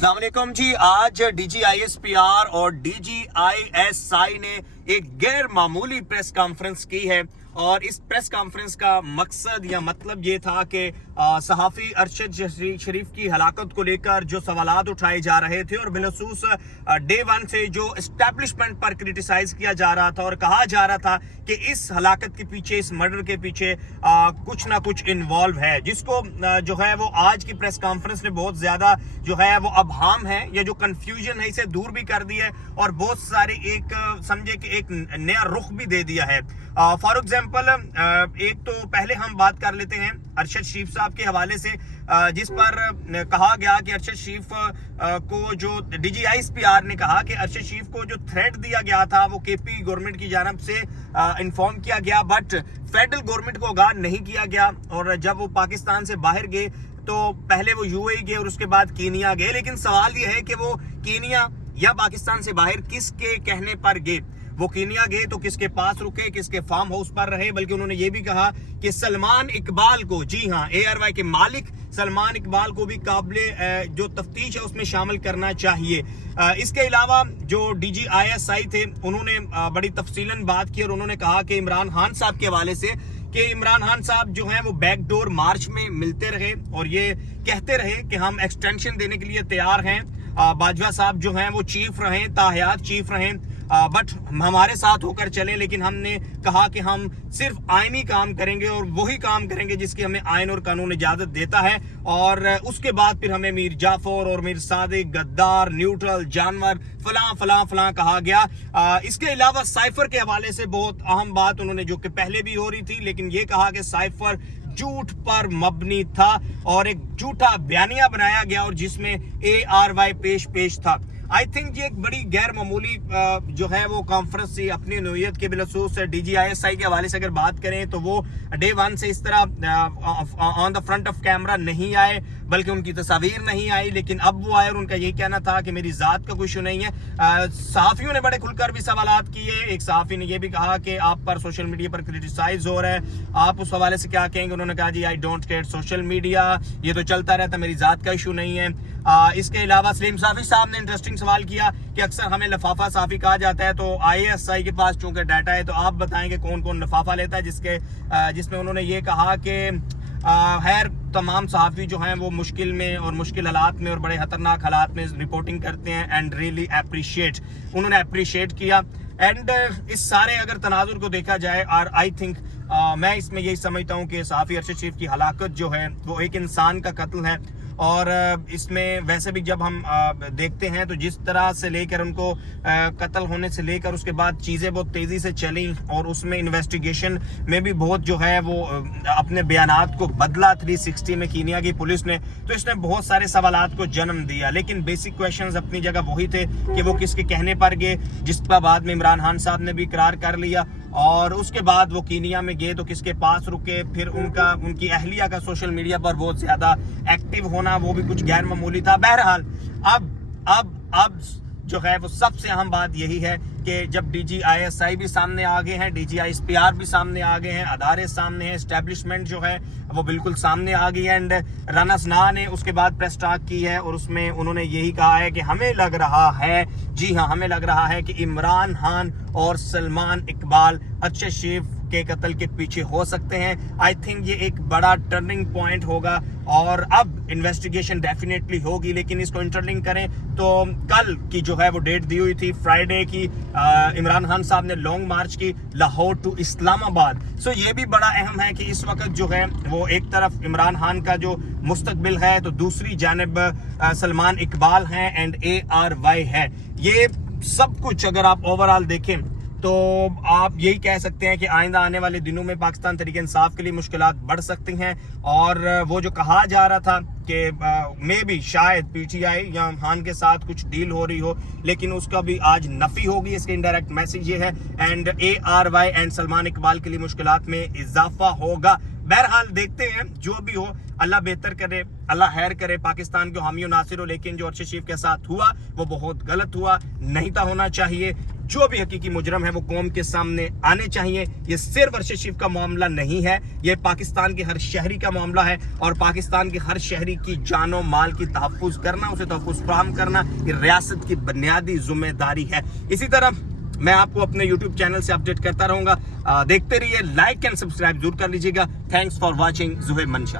अस्सलाम वालेकुम जी। आज DGISPR और DGISI ने एक गैर मामूली प्रेस कॉन्फ्रेंस की है और इस प्रेस कॉन्फ्रेंस का मकसद या मतलब ये था कि सहाफ़ी अरशद शरीफ की हलाकत को लेकर जो सवालात उठाए जा रहे थे और बिलखसूस डे वन से जो एस्टेब्लिशमेंट पर क्रिटिसाइज किया जा रहा था और कहा जा रहा था कि इस हलाकत के पीछे, इस मर्डर के पीछे कुछ ना कुछ इन्वॉल्व है, जिसको जो है वो आज की प्रेस कॉन्फ्रेंस ने बहुत ज्यादा जो है वो अबहाम है या जो कंफ्यूजन है इसे दूर भी कर दिया है और बहुत सारे एक समझे कि एक नया रुख भी दे दिया है। फॉर एग्जाम्पल एक तो पहले हम बात कर लेते हैं अरशद शरीफ साहब के हवाले से, जिस पर कहा गया कि अरशद शरीफ को जो DGISPR ने कहा कि अरशद शरीफ को जो थ्रेट दिया गया था वो KP गवर्नमेंट की जानब से इन्फॉर्म किया गया, बट फेडरल गवर्नमेंट को आगाह नहीं किया गया। और जब वो पाकिस्तान से बाहर गए तो पहले वो UAE गए और उसके बाद कीनिया गए, लेकिन सवाल ये है कि वो कीनिया या पाकिस्तान से बाहर किसके कहने पर गए। वो कीनिया गए तो किसके पास रुके, किसके फार्म हाउस पर रहे, बल्कि उन्होंने ये भी कहा कि सलमान इकबाल को, जी हाँ, ARY के मालिक सलमान इकबाल को भी काबिले जो तफ्तीश है उसमें शामिल करना चाहिए। इसके अलावा जो DGISI थे उन्होंने बड़ी तफसीलन बात की और उन्होंने कहा कि इमरान खान साहब के हवाले से कि इमरान खान साहब जो हैं वो बैकडोर मार्च में मिलते रहे और ये कहते रहे कि हम एक्सटेंशन देने के लिए तैयार हैं। बाजवा साहब जो हैं वो चीफ रहे, ताहयात चीफ रहे, बट हमारे साथ होकर चले, लेकिन हमने कहा कि हम सिर्फ आईनी काम करेंगे और वही काम करेंगे जिसकी हमें आइन और कानून इजाजत देता है। और उसके बाद फिर हमें मीर जाफर और मीर सादिक, गद्दार, न्यूट्रल, जानवर, फलां फलां फलां कहा गया। इसके अलावा साइफर के हवाले से बहुत अहम बात उन्होंने, जो कि पहले भी हो रही थी, लेकिन ये कहा कि साइफर झूठ पर मबनी था और एक झूठा बयानिया बनाया गया और जिसमें ARY पेश था। आई थिंक ये एक बड़ी गैर मामूली जो है वो कॉन्फ्रेंस थी अपनी नोयत के बिलखसूस DGISI के हवाले से अगर बात करें तो वो डे वन से इस तरह on the front of camera नहीं आए, बल्कि उनकी तस्वीर नहीं आई, लेकिन अब वो आए और उनका यही कहना था कि मेरी जात का कोई इशू नहीं है। सहाफियों ने बड़े खुलकर भी सवालात किए। एक सहाफी ने यह भी कहा कि आप पर सोशल मीडिया पर क्रिटिसाइज हो रहा है, आप उस हवाले से क्या कहेंगे। उन्होंने कहा जी I don't care social media, ये तो चलता रहता, मेरी जात का इशू नहीं है। इसके अलावा सलीम साफी साहब ने इंटरेस्टिंग सवाल किया कि अक्सर हमें लफाफा साफी कहा जाता है, तो ISI के पास चूंकि डाटा है तो आप बताएंगे कौन कौन लफाफा लेता है, जिसमें उन्होंने ये कहा कि खैर तमाम सहाफ़ी जो हैं वो मुश्किल में और मुश्किल हालात में और बड़े खतरनाक हालात में रिपोर्टिंग करते हैं एंड रियली अप्रिशिएट, उन्होंने अप्रिशिएट किया। एंड इस सारे अगर तनाजुर को देखा जाए और आई थिंक मैं इसमें यही समझता हूँ कि सहाफ़ी अरशद शरीफ की हलाकत जो है वो एक इंसान का कत्ल है। और इसमें वैसे भी जब हम देखते हैं तो जिस तरह से लेकर उनको कत्ल होने से लेकर उसके बाद चीज़ें बहुत तेज़ी से चली और उसमें इन्वेस्टिगेशन में भी बहुत जो है वो अपने बयानात को बदला 360 में कीनिया की पुलिस ने, तो इसने बहुत सारे सवालात को जन्म दिया। लेकिन बेसिक क्वेश्चंस अपनी जगह वही थे कि वो किसके कहने पर गए, जिस पर बाद में इमरान खान साहब ने भी इकरार कर लिया। और उसके बाद वो कीनिया में गए तो किसके पास रुके, फिर उनकी अहलिया का सोशल मीडिया पर बहुत ज्यादा एक्टिव होना वो भी कुछ गैर मामूली था। बहरहाल अब जो है वो सबसे अहम बात यही है कि जब DGISI भी सामने आ गए हैं, DGISPR भी सामने आ गए हैं, अदारे सामने हैं, एस्टेब्लिशमेंट जो है वो बिल्कुल सामने आ गई है। एंड राना सना ने उसके बाद प्रेस टॉक की है और उसमें उन्होंने यही कहा है कि हमें लग रहा है, जी हाँ, हमें लग रहा है कि इमरान खान और सलमान इकबाल अरशद शरीफ के कत्ल के पीछे हो सकते हैं। आई थिंक ये एक बड़ा टर्निंग पॉइंट होगा और अब इन्वेस्टिगेशन डेफिनेटली होगी। लेकिन इसको इंटरलिंक करें तो कल की जो है वो डेट दी हुई थी फ्राइडे की, इमरान खान साहब ने लॉन्ग मार्च की लाहौर टू इस्लामाबाद। सो ये भी बड़ा अहम है कि इस वक्त जो है वो एक तरफ इमरान खान का जो मुस्तकबिल है तो दूसरी जानिब सलमान इकबाल हैं एंड ARY है। ये सब कुछ अगर आप ओवरऑल देखें तो आप यही कह सकते हैं कि आइंदा आने वाले दिनों में पाकिस्तान तहरीक इंसाफ के लिए मुश्किलात बढ़ सकती हैं। और वो जो कहा जा रहा था कि मे भी शायद PTI या खान के साथ कुछ डील हो रही हो, लेकिन उसका भी आज नफी होगी। इसके इनडायरेक्ट मैसेज ये है and ARY and Salman Iqbal के लिए मुश्किलात में इजाफा होगा। बहरहाल देखते हैं, जो भी हो अल्लाह बेहतर करे, अल्लाह खैर करे, पाकिस्तान के हामी नासिर हो। लेकिन जो अरशद शरीफ के साथ हुआ वो बहुत गलत हुआ, नहीं था होना चाहिए। جو بھی حقیقی مجرم ہے وہ قوم کے سامنے آنے چاہیے. یہ صرف ارشد شریف کا معاملہ نہیں ہے, یہ پاکستان کے ہر شہری کا معاملہ ہے, اور پاکستان کے ہر شہری کی جان و مال کی تحفظ کرنا, اسے تحفظ فراہم کرنا یہ ریاست کی بنیادی ذمہ داری ہے. اسی طرح میں آپ کو اپنے یوٹیوب چینل سے اپڈیٹ کرتا رہوں گا. دیکھتے رہیے, لائک اینڈ سبسکرائب ضرور کر لیجیے گا. Thanks for watching. زہیب منشا.